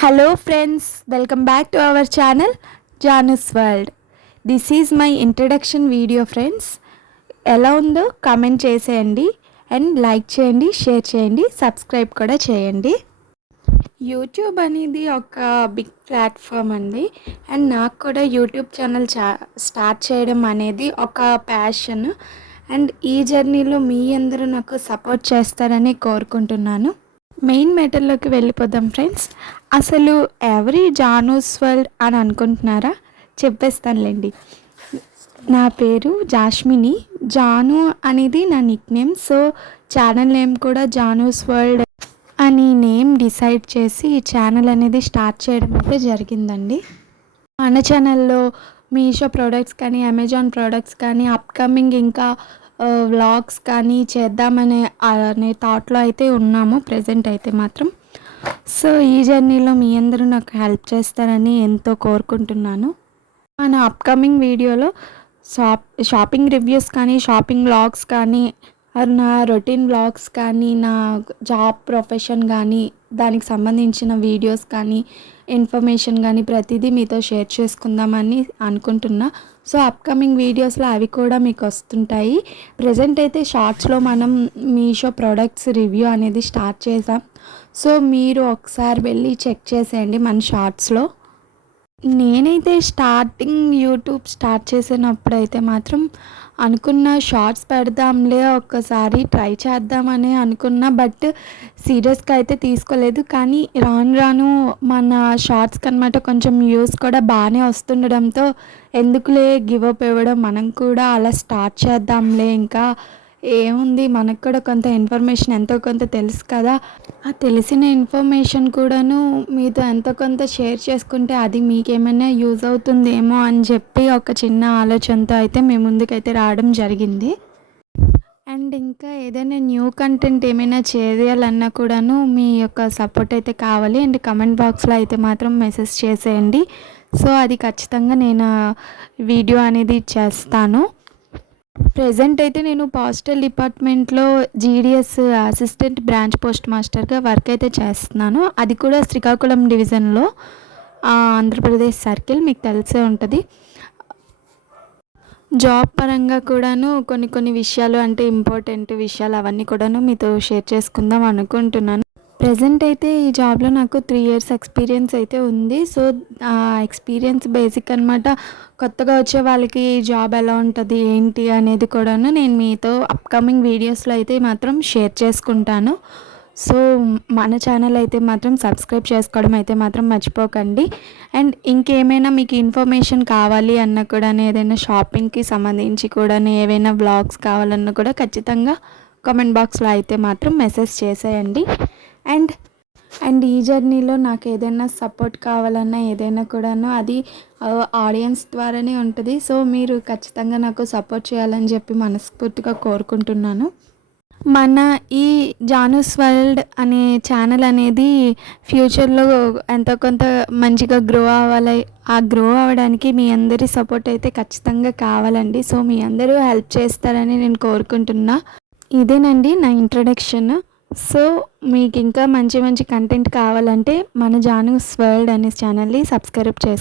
Hello friends, welcome back to our channel Janu's World. This is my introduction video friends. ఎలా ఉందో comment చేసేయండి and like చేయండి, share చేయండి, subscribe కూడా చేయండి. యూట్యూబ్ అనేది ఒక బిగ్ ప్లాట్ఫామ్ అండి. అండ్ నాకు కూడా యూట్యూబ్ ఛానల్ స్టార్ట్ చేయడం అనేది ఒక ప్యాషన్. అండ్ ఈ జర్నీలో మీ అందరూ నాకు సపోర్ట్ చేస్తారని కోరుకుంటున్నాను. మెయిన్ మ్యాటర్లోకి వెళ్ళిపోదాం ఫ్రెండ్స్. అసలు ఎవరి జానూస్ వరల్డ్ అని అనుకుంటున్నారా? చెప్పేస్తానులేండి. నా పేరు జాస్మిని. జాను అనేది నా Nick name. So channel name కూడా జానూస్ వరల్డ్ అని నేమ్ డిసైడ్ చేసి ఈ ఛానల్ అనేది స్టార్ట్ చేయడం అయితే జరిగిందండి. మన ఛానల్లో మీషో ప్రోడక్ట్స్ కానీ, అమెజాన్ ప్రోడక్ట్స్ కానీ, అప్కమింగ్ ఇంకా వ్లాగ్స్ కానీ చేద్దామనే థాట్లో అయితే ఉన్నాము ప్రజెంట్ అయితే మాత్రం. సో ఈ జర్నీలో మీ అందరూ నాకు హెల్ప్ చేస్తారని ఎంతో కోరుకుంటున్నాను. మన అప్కమింగ్ వీడియోలో షాపింగ్ రివ్యూస్ కానీ, షాపింగ్ వ్లాగ్స్ కానీ, నా రొటీన్ వ్లాగ్స్ కానీ, నా జాబ్ ప్రొఫెషన్ కానీ, దానికి సంబంధించిన వీడియోస్ కానీ, ఇన్ఫర్మేషన్ కానీ ప్రతిదీ మీతో షేర్ చేసుకుందామని అనుకుంటున్నా. సో అప్కమింగ్ వీడియోస్లో అవి కూడా మీకు వస్తుంటాయి. ప్రజెంట్ అయితే షార్ట్స్లో మనం మీషో ప్రోడక్ట్స్ రివ్యూ అనేది స్టార్ట్ చేసాం. సో మీరు ఒకసారి వెళ్ళి చెక్ చేసేయండి మన షార్ట్స్లో. నేనైతే స్టార్టింగ్ యూట్యూబ్ స్టార్ట్ చేసినప్పుడు అయితే మాత్రం అనుకున్న షార్ట్స్ పెడదాంలే, ఒక్కసారి ట్రై చేద్దామని అనుకున్నా. బట్ సీరియస్గా అయితే తీసుకోలేదు. కానీ రాను రాను మన షార్ట్స్కి అనమాట కొంచెం వ్యూస్ కూడా బాగానే వస్తుండడంతో ఎందుకులే గివ్ అప్ ఇవ్వడం, మనం కూడా అలా స్టార్ట్ చేద్దాంలే. ఇంకా ఏముంది, మనకు కూడా కొంత ఇన్ఫర్మేషన్ ఎంతో కొంత తెలుసు కదా, ఆ తెలిసిన ఇన్ఫర్మేషన్ కూడాను మీతో ఎంతో కొంత షేర్ చేసుకుంటే అది మీకేమైనా యూజ్ అవుతుందేమో అని చెప్పి ఒక చిన్న ఆలోచనతో అయితే మీ ముందుకైతే రావడం జరిగింది. అండ్ ఇంకా ఏదైనా న్యూ కంటెంట్ ఏమైనా చేయాలన్నా కూడాను మీ యొక్క సపోర్ట్ అయితే కావాలి. అండ్ కమెంట్ బాక్స్లో అయితే మాత్రం మెసేజ్ చేసేయండి. సో అది ఖచ్చితంగా నేను వీడియో అనేది చేస్తాను. ప్రెజెంట్ అయితే నేను పోస్టల్ డిపార్ట్మెంట్లో జీడిఎస్ అసిస్టెంట్ బ్రాంచ్ పోస్ట్ మాస్టర్గా వర్క్ అయితే చేస్తున్నాను. అది కూడా శ్రీకాకుళం డివిజన్లో, ఆంధ్రప్రదేశ్ సర్కిల్, మీకు తెలిసే ఉంటుంది. జాబ్ పరంగా కూడాను కొన్ని విషయాలు, అంటే ఇంపార్టెంట్ విషయాలు అవన్నీ కూడాను మీతో షేర్ చేసుకుందాం అనుకుంటున్నాను. ప్రజెంట్ అయితే ఈ జాబ్లో నాకు 3 years ఎక్స్పీరియన్స్ అయితే ఉంది. సో ఆ ఎక్స్పీరియన్స్ బేసిక్ అనమాట. కొత్తగా వచ్చే వాళ్ళకి ఈ జాబ్ ఎలా ఉంటుంది ఏంటి అనేది కూడాను నేను మీతో అప్కమింగ్ వీడియోస్లో అయితే మాత్రం షేర్ చేసుకుంటాను. సో మన ఛానల్ అయితే మాత్రం సబ్స్క్రైబ్ చేసుకోవడం అయితే మాత్రం మర్చిపోకండి. అండ్ ఇంకేమైనా మీకు ఇన్ఫర్మేషన్ కావాలి అన్న కూడా, ఏదైనా షాపింగ్కి సంబంధించి కూడా ఏవైనా బ్లాగ్స్ కావాలన్నా కూడా ఖచ్చితంగా కామెంట్ బాక్స్లో అయితే మాత్రం మెసేజ్ చేసేయండి. అండ్ ఈ జర్నీలో నాకు ఏదైనా సపోర్ట్ కావాలన్నా ఏదైనా కూడాను అది ఆడియన్స్ ద్వారానే ఉంటుంది. సో మీరు ఖచ్చితంగా నాకు సపోర్ట్ చేయాలని చెప్పి మనస్ఫూర్తిగా కోరుకుంటున్నాను. మన ఈ జానూస్ వరల్డ్ అనే ఛానల్ అనేది ఫ్యూచర్లో ఎంతో కొంత మంచిగా గ్రో అవ్వాలి. ఆ గ్రో అవ్వడానికి మీ అందరి సపోర్ట్ అయితే ఖచ్చితంగా కావాలండి. సో మీ అందరూ హెల్ప్ చేస్తారని నేను కోరుకుంటున్నా. ఇదేనండి నా ఇంట్రడక్షన్. సో మీకు ఇంకా మంచి కంటెంట్ కావాలంటే మన జానూస్ వరల్డ్ అనే ఛానల్ని సబ్స్క్రైబ్ చేసుకోండి.